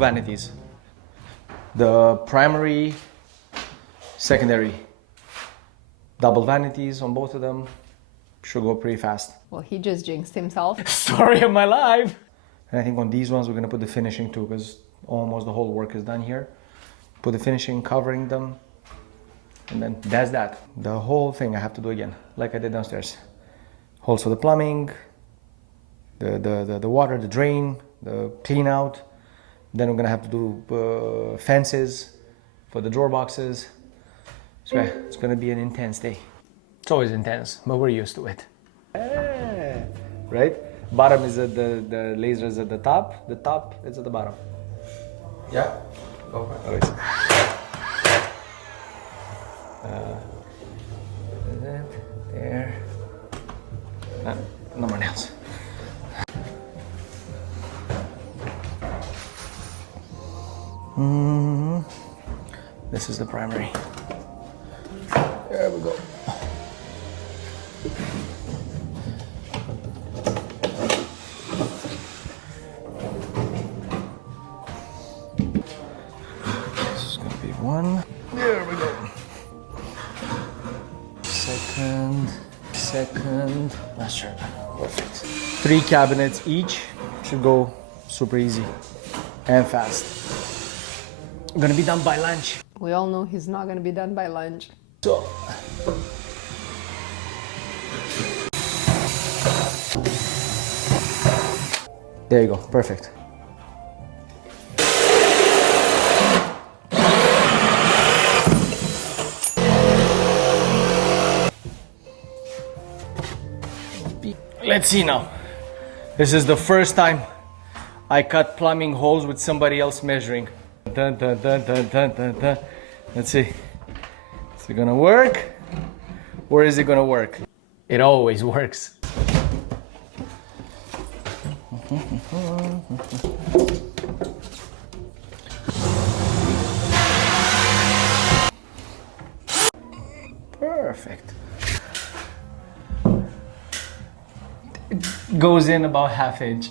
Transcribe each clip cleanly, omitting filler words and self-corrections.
vanities. The primary, secondary. Double vanities on both of them. Should go pretty fast. Well, he just jinxed himself. Story of my life. And I think on these ones we're gonna put the finishing too, because almost the whole work is done here. Put the finishing, covering them, and then that's that. The whole thing I have to do again, like I did downstairs. Also the plumbing, the water, the drain, the clean out. Then we're gonna have to do fences for the drawer boxes. So yeah, it's gonna be an intense day. It's always intense, but we're used to it. Yeah, right? Bottom is at the laser is at the top is at the bottom. Yeah? Go for it. Always. There. No more nails. This is the primary. There we go. This is gonna be one. There we go. Second. That's sure. Perfect. 3 cabinets each. Should go super easy and fast. Gonna be done by lunch. We all know he's not gonna be done by lunch. So. There you go, perfect. Let's see now. This is the first time I cut plumbing holes with somebody else measuring. Dun, dun, dun, dun, dun, dun, dun. Let's see. Is it gonna work? Or is it gonna work? It always works. Perfect. It goes in about ½ inch.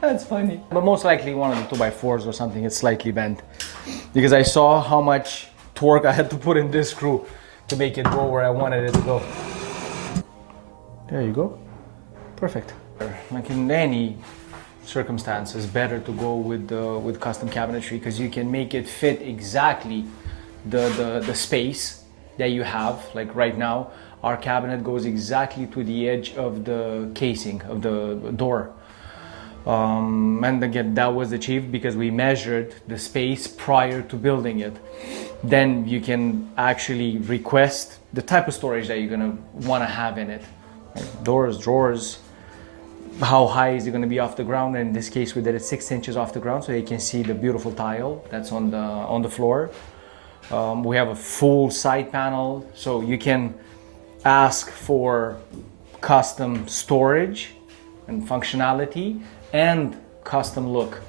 That's funny. But most likely one of the 2x4s or something is slightly bent. Because I saw how much torque I had to put in this screw to make it go where I wanted it to go. There you go. Perfect. Like in any circumstance, it's better to go with custom cabinetry because you can make it fit exactly the space that you have. Like right now, our cabinet goes exactly to the edge of the casing of the door. And again, that was achieved because we measured the space prior to building it. Then you can actually request the type of storage that you're gonna wanna have in it. Doors, drawers, how high is it gonna be off the ground? And in this case, we did it 6 inches off the ground so you can see the beautiful tile that's on the floor. We have a full side panel, so you can ask for custom storage and functionality and custom look.